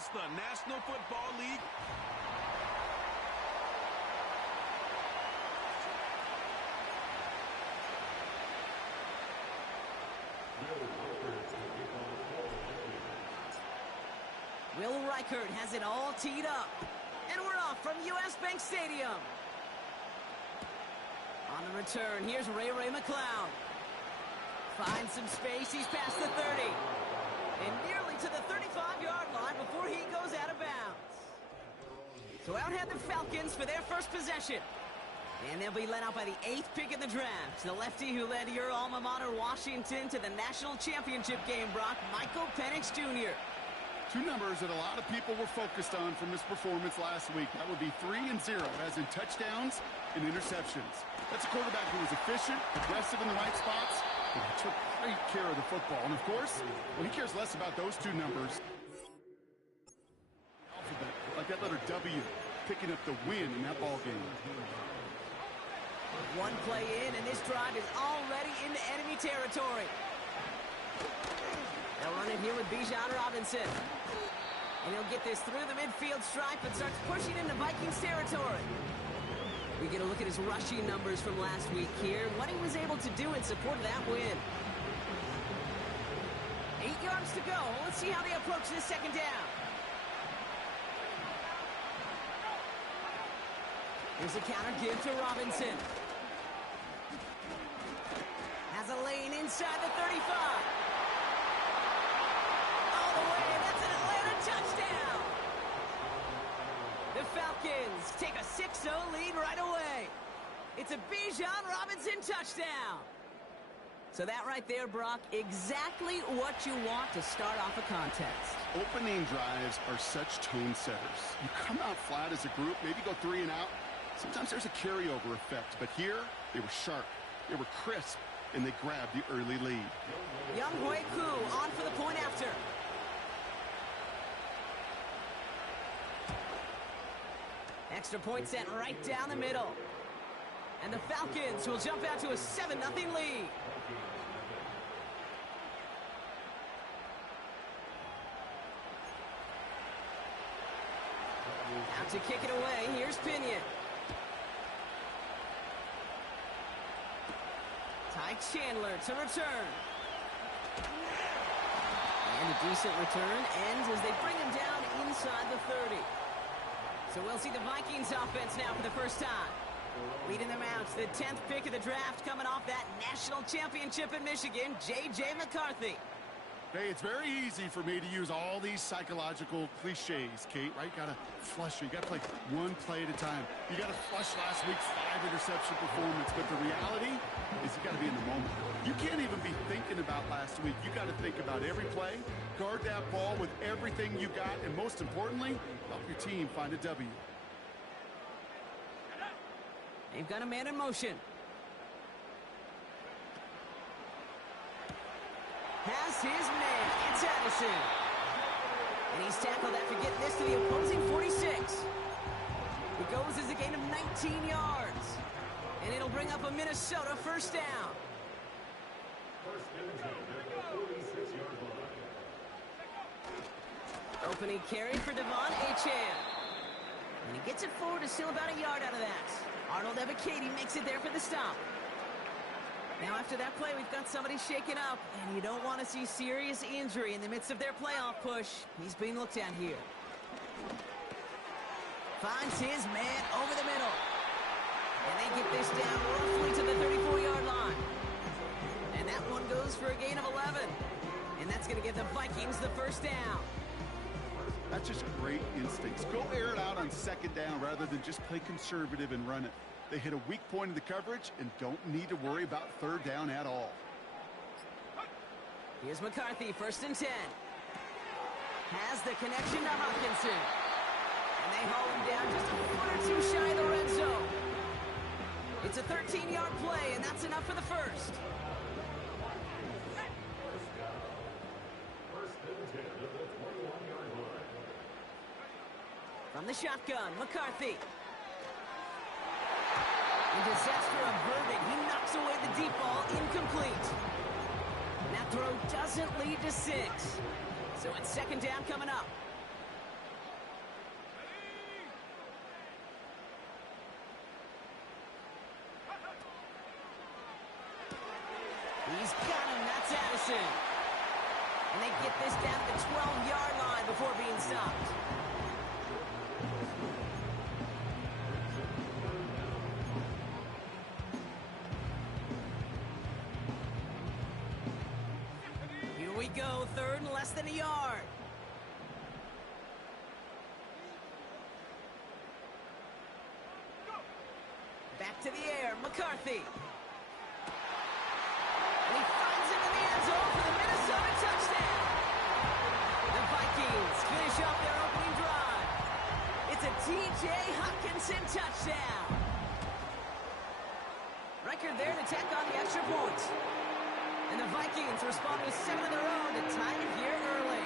It's the National Football League. Will Reichert has it all teed up. And we're off from U.S. Bank Stadium. On the return, here's Ray McLeod. Finds some space, he's past the 30. And nearly to the 35-yard line before he goes out of bounds. So out head the Falcons for their first possession. And they'll be led out by the 8th pick in the draft. The lefty who led your alma mater, Washington, to the national championship game, Brock, Michael Penix Jr. Two numbers that a lot of people were focused on from his performance last week. That would be 3 and 0, as in touchdowns and interceptions. That's a quarterback who was efficient, aggressive in the right spots, and he took great care of the football. And, of course, well, he cares less about those two numbers. Alphabet, like that letter W, picking up the win in that ball game. One play in, and this drive is already into enemy territory. They'll run it here with Bijan Robinson. And he'll get this through the midfield stripe and starts pushing into Vikings territory. We get a look at his rushing numbers from last week here, what he was able to do in support of that win. 8 yards to go. Let's see how they approach this second down. Here's a counter give to Robinson. Has a lane inside the 35. All the way, that's an Atlanta touchdown. The Falcons take a 6-0 lead right away. It's a Bijan Robinson touchdown. So that right there, Brock, exactly what you want to start off a contest. Opening drives are such tone setters. You come out flat as a group, maybe go 3 and out. Sometimes there's a carryover effect, but here they were sharp, they were crisp, and they grabbed the early lead. Young Hui Koo on for the point after. Extra point sent right down the middle. And the Falcons will jump out to a 7-0 lead. Out to kick it away, here's Pinion. Ty Chandler to return. And a decent return ends as they bring him down inside the 30. So we'll see the Vikings offense now for the first time. Leading them out, the 10th pick of the draft, coming off that national championship in Michigan, J.J. McCarthy. Hey, it's very easy for me to use all these psychological cliches, Kate, right? Got to flush it. You got to play one play at a time. You got to flush last week's 5-interception performance, but the reality is you got to be in the moment. You can't even be thinking about last week. You got to think about every play, guard that ball with everything you got, and most importantly, help your team find a W. They've got a man in motion. Has his man. It's Addison. And he's tackled after getting this to the opposing 46. It goes as a gain of 19 yards. And it'll bring up a Minnesota first down. Opening carry for Devon Achane. And he gets it forward to still about a yard out of that. Arnold Ebiketie makes it there for the stop. Now after that play, we've got somebody shaken up, and you don't want to see serious injury in the midst of their playoff push. He's being looked at here. Finds his man over the middle. And they get this down roughly to the 34-yard line. And that one goes for a gain of 11. And that's going to give the Vikings the first down. That's just great instincts. Go air it out on second down rather than just play conservative and run it. They hit a weak point in the coverage and don't need to worry about third down at all. Here's McCarthy, 1st and 10. Has the connection to Hawkinson. And they haul him down just a foot or two shy of the red zone. It's a 13-yard play, and that's enough for the first. From the shotgun, McCarthy. And disaster averted. He knocks away the deep ball, incomplete. And that throw doesn't lead to 6. So it's second down coming up. He's got him. That's Addison. And they get this down to the 12-yard line before being stopped. Here we go, third and less than a yard. Back to the air, McCarthy. And he finds him in the end zone for the Minnesota touchdown. The Vikings finish off their opening drive. It's a T.J. Hockenson touchdown. Riker there to tack on the extra point. And the Vikings respond with 7 of their own to tie it here early.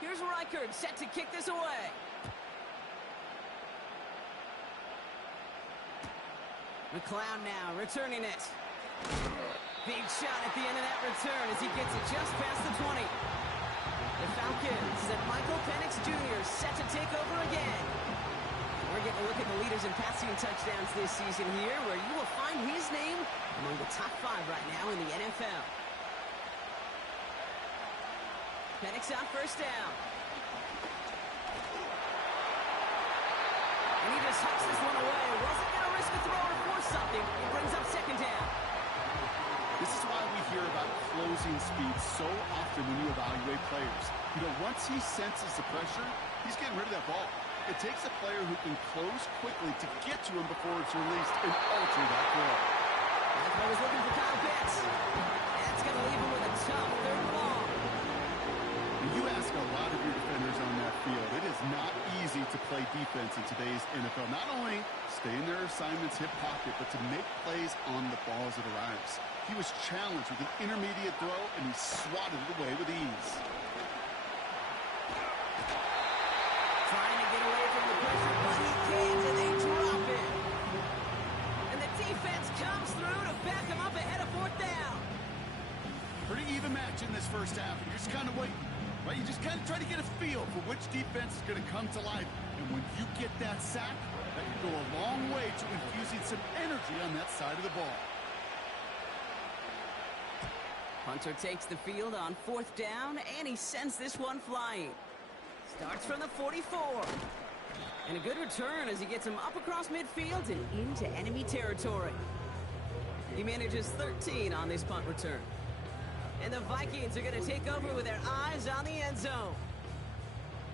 Here's Reichard set to kick this away. McClown now returning it. Big shot at the end of that return as he gets it just past the 20. The Falcons and Michael Penix Jr. set to take over again. We're getting a look at the leaders in passing touchdowns this season here, where you will find his name among the top 5 right now in the NFL. Penix on first down. And he just hucks this one away. Wasn't going to risk a throw or force something. He brings up second down. This is why we hear about closing speed so often when you evaluate players. You know, once he senses the pressure, he's getting rid of that ball. It takes a player who can close quickly to get to him before it's released and alter that throw. That throw is looking for Kyle Pitts. That's going to leave him with a tough third ball. You ask a lot of your defenders on that field. It is not easy to play defense in today's NFL. Not only stay in their assignment's hip pocket, but to make plays on the ball as it arrives. He was challenged with an intermediate throw, and he swatted it away with ease. Trying to get away from the pressure, but he can't, and they drop it. And the defense comes through to back him up ahead of fourth down. Pretty even match in this first half, and you're just kind of waiting. Right? You just kind of try to get a feel for which defense is going to come to life. And when you get that sack, that can go a long way to infusing some energy on that side of the ball. Hunter takes the field on fourth down, and he sends this one flying. Starts from the 44. And a good return as he gets him up across midfield and into enemy territory. He manages 13 on this punt return. And the Vikings are going to take over with their eyes on the end zone.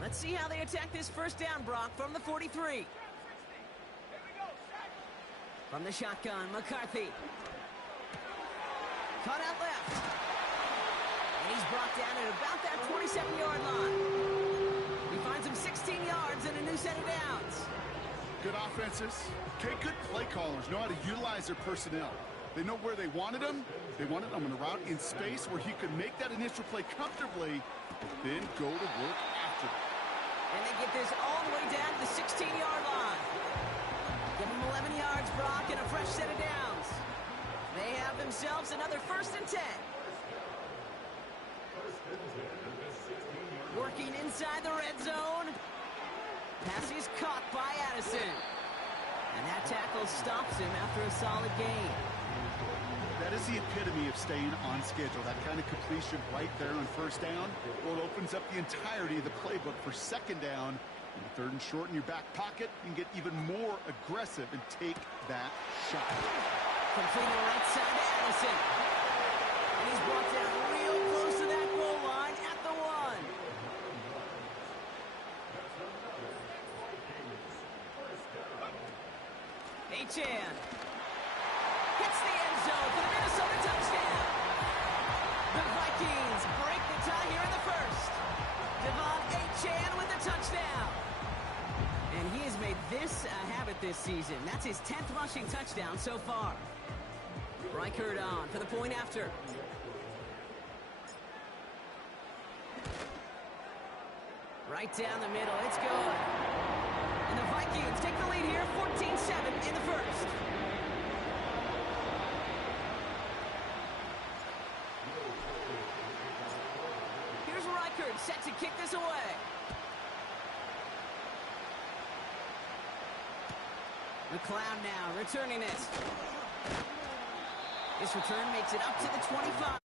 Let's see how they attack this first down, Brock, from the 43. From the shotgun, McCarthy. Cut out left. And he's brought down at about that 27-yard line. He finds him 16 yards and a new set of downs. Good offenses. Okay, good play callers know how to utilize their personnel. They know where they wanted him. They wanted him on a route in space where he could make that initial play comfortably, then go to work after it. And they get this all the way down to the 16-yard line. Give them 11 yards, Brock, and a fresh set of downs. They have themselves another 1st and 10. Working inside the red zone. Pass is caught by Addison. And that tackle stops him after a solid gain. That is the epitome of staying on schedule. That kind of completion right there on first down. Well, it opens up the entirety of the playbook for second down. And third and short in your back pocket, you can get even more aggressive and take that shot. Completing right side to Addison. And he's brought down real close to that goal line at the 1. Achan hits the end zone for the Minnesota touchdown. The Vikings break the tie here in the first. Devon Achan with a touchdown. And he has made this a habit this season. That's his 10th rushing touchdown so far. Reichard on for the point after. Right down the middle, it's good. And the Vikings take the lead here, 14-7 in the first. set to kick this away. McCloud now returning it. This return makes it up to the 25.